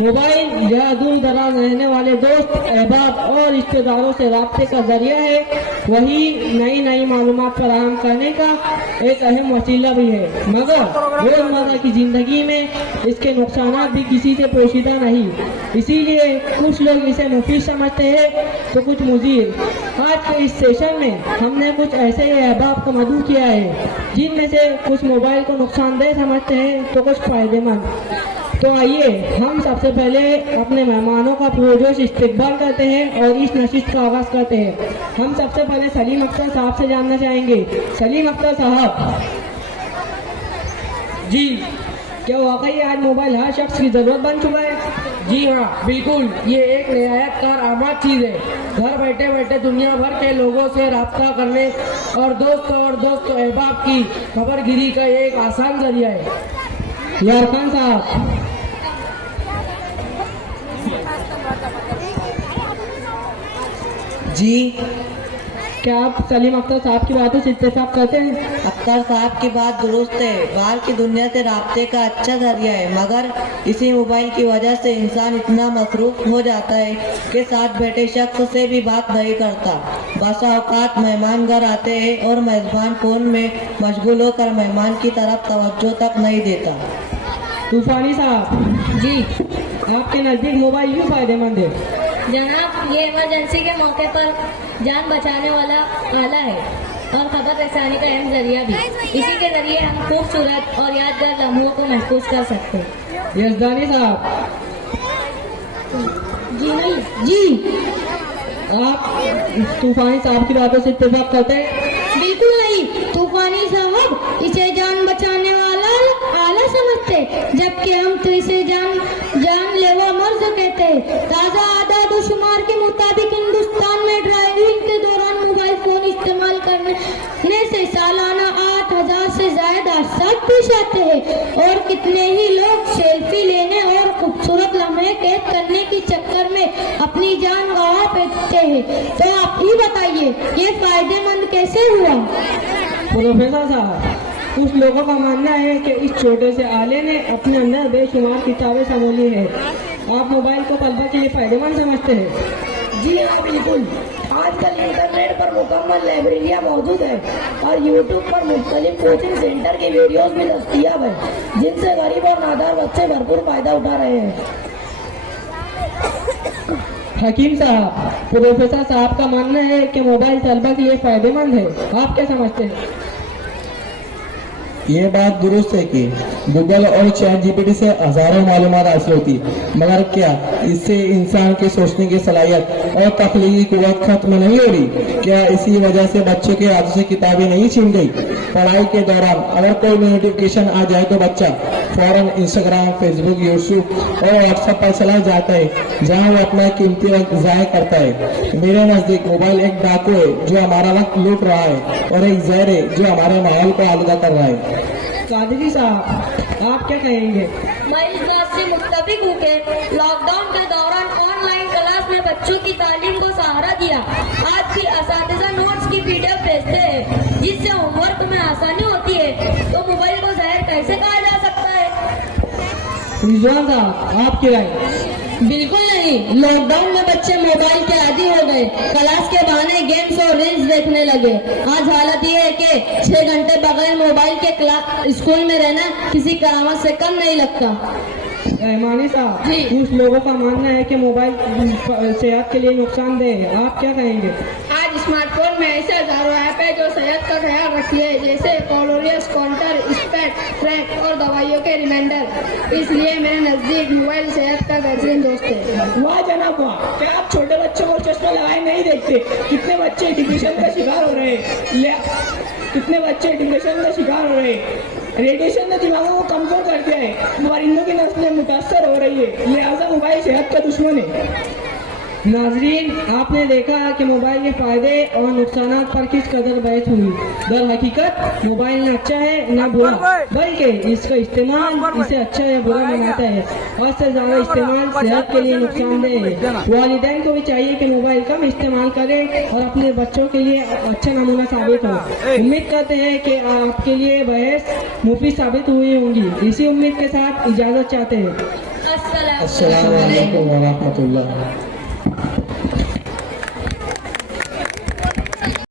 Mobile या दूर दराज रहने वाले दोस्त, अहबाब और रिश्तेदारों से राब्ते का जरिया है, वही नई नई मालूमात फराहम करने का एक अहम वसीला भी है। मगर रोजमर्रा की जिंदगी में इसके नुकसान भी किसी से पोशीदा नहीं, इसीलिए कुछ लोग इसे मुफीद समझते हैं तो कुछ मुज़ीर। आज के इस सेशन में हमने कुछ ऐसे ही अहबाब को मदऊ किया है जिनमें से कुछ मोबाइल को नुकसानदेह समझते हैं तो कुछ फायदेमंद। तो आइए हम सबसे पहले अपने मेहमानों का पुरजोश इस्तकबाल करते हैं और इस नशिस्त का आगाज करते हैं। हम सबसे पहले सलीम अख्तर साहब से जानना चाहेंगे। सलीम अख्तर साहब जी, क्या वाकई आज मोबाइल हर शख्स की जरूरत बन चुका है? जी हाँ, बिल्कुल। ये एक निहायत कारआमद चीज़ है। घर बैठे बैठे दुनिया भर के लोगों से रब्ता करने और दोस्त अहबाब की खबरगिरी का एक आसान जरिया है। यार खान साहब जी, क्या आप सलीम अख्तर साहब की बातों से इत्तेफाक करते हैं? अख्तर साहब की बात दुरुस्त है। बाहर की दुनिया से राब्ते का अच्छा जरिया है, मगर इसी मोबाइल की वजह से इंसान इतना मसरूफ हो जाता है कि साथ बैठे शख्स से भी बात नहीं करता। बसा औकात मेहमान घर आते हैं और मेजबान फोन में मशगूल होकर मेहमान की तरफ तवज्जो तक नहीं देता। तूफानी साहब जी आपके नजदीक मोबाइल क्यों फायदेमंद है? जनाब, ये इमरजेंसी के मौके पर जान बचाने वाला आला है और खबर रसानी का अहम जरिया भी। इसी के जरिए हम खूबसूरत और यादगार लम्हों को महफूज कर सकते हैं। यजदानी साहब जी आप तूफानी साहब की बातों से इत्तेफाक करते हैं? बिल्कुल नहीं। तूफानी साहब इसे जान बचाने वाला आला समझते, जबकि हम तो इसे जानलेवा मर्ज कहते हैं। ताज़ा आदाद शुमार के मुताबिक हिंदुस्तान में ड्राइविंग के दौरान मोबाइल फोन इस्तेमाल करने से सालाना 8,000 से ज्यादा हादसा पेश आते हैं और कितने ही लोग सेल्फी लेने और खूबसूरत लम्हे कैद करने के चक्कर में अपनी जान गंवा बैठते हैं। तो आप ही बताइए, ये फायदेमंद कैसे हुआ? प्रोफेसर साहब, कुछ लोगों का मानना है कि इस छोटे से आले ने अपने अंदर बेशुमार किताबें संभाली है। आप मोबाइल को तलबा के लिए फायदेमंद समझते हैं? जी हाँ, बिल्कुल। आजकल इंटरनेट पर मुकम्मल लाइब्रेरियाँ मौजूद है और यूट्यूब पर मुख्तलिफ कोचिंग सेंटर के वीडियोस भी दस्तयाब है, जिनसे गरीब और नादार बच्चे भरपूर फायदा उठा रहे हैं। हकीम साहब, प्रोफेसर साहब का मानना है कि मोबाइल तलबा के लिए फायदेमंद है। आप क्या समझते हैं? ये बात दुरुस्त है कि गूगल और चैट जीपीटी से हजारों मालूमात हासिल होती, मगर क्या इससे इंसान की सोचने की सलाहियत और तख्लीकी कुव्वत खत्म नहीं हो रही? क्या इसी वजह से बच्चों के हाथों से किताबें नहीं छीन गई? पढ़ाई के दौरान अगर कोई नोटिफिकेशन आ जाए तो बच्चा फौरन इंस्टाग्राम, फेसबुक, यूट्यूब और व्हाट्सएप पर चला जाता है, जहाँ वो अपना कीमती वक्त ज़ाया करता है। मेरे नजदीक मोबाइल एक डाकू है जो हमारा वक्त लूट रहा है और एक जहर है जो हमारे माहौल को आलूदा कर रहा है। कादरी साहब, आप क्या कहेंगे? मैं इस बात से मुत्तफिक हूँ कि लॉकडाउन के दौरान ऑनलाइन क्लास में बच्चों की तालीम को सहारा दिया। आज भी असातिज़ा नोट्स की PDF भेजते हैं, जिससे होमवर्क में आसानी होती है। तो मोबाइल को जहर कैसे कहा जा सकता है? रिजवान साहब, आपकी राय? बिल्कुल नहीं। लॉकडाउन में बच्चे मोबाइल के आदी हो गए, क्लास के बहाने गेम्स और रील्स देखने लगे। आज हालत ये है कि 6 घंटे बगैर मोबाइल के स्कूल में रहना किसी करामत से कम नहीं लगता। रहमानी साहब, कुछ लोगों का मानना है कि मोबाइल सेहत के लिए नुकसानदेह है। आप क्या कहेंगे? आज स्मार्टफोन में ऐसे हजारों ऐप है जो सेहत का ख्याल रखती है, जैसे कैलोरीज काउंटर, स्टेप ट्रैक और दवाइयों के रिमाइंडर। इसलिए मेरे नजदीक मोबाइल सेहत का बेहतरीन दोस्त है। वाह जनाब वाह! क्या आप छोटे बच्चों को चश्मा लगाए नहीं देखते? कितने बच्चे डिप्रेशन का शिकार हो रहे हैं, कितने बच्चे डिप्रेशन का शिकार हो रहे हैं। रेडिएशन ने दिमागों को कमजोर कर दिया है, परिंदों की नस्लें मुतासर हो रही है, लिहाजा मोबाइल सेहत का दुश्मन है। नाजरीन, आपने देखा कि मोबाइल के फायदे और नुकसान पर किस कदर बहस हुई। दर हकीकत मोबाइल न अच्छा है न बुरा, बल्कि इसका इस्तेमाल इसे अच्छा या बुरा बनाता है और इससे ज्यादा इस्तेमाल सेहत के लिए नुकसानदेह है। वालिदैन को भी चाहिए कि मोबाइल कम इस्तेमाल करें और अपने बच्चों के लिए अच्छा नमूना साबित हो। उम्मीद करते हैं कि आपके लिए बहस मुफीद साबित हुई होंगी। इसी उम्मीद के साथ इजाजत चाहते हैं। अस्सलाम वालेकुम व रहमतुल्लाह।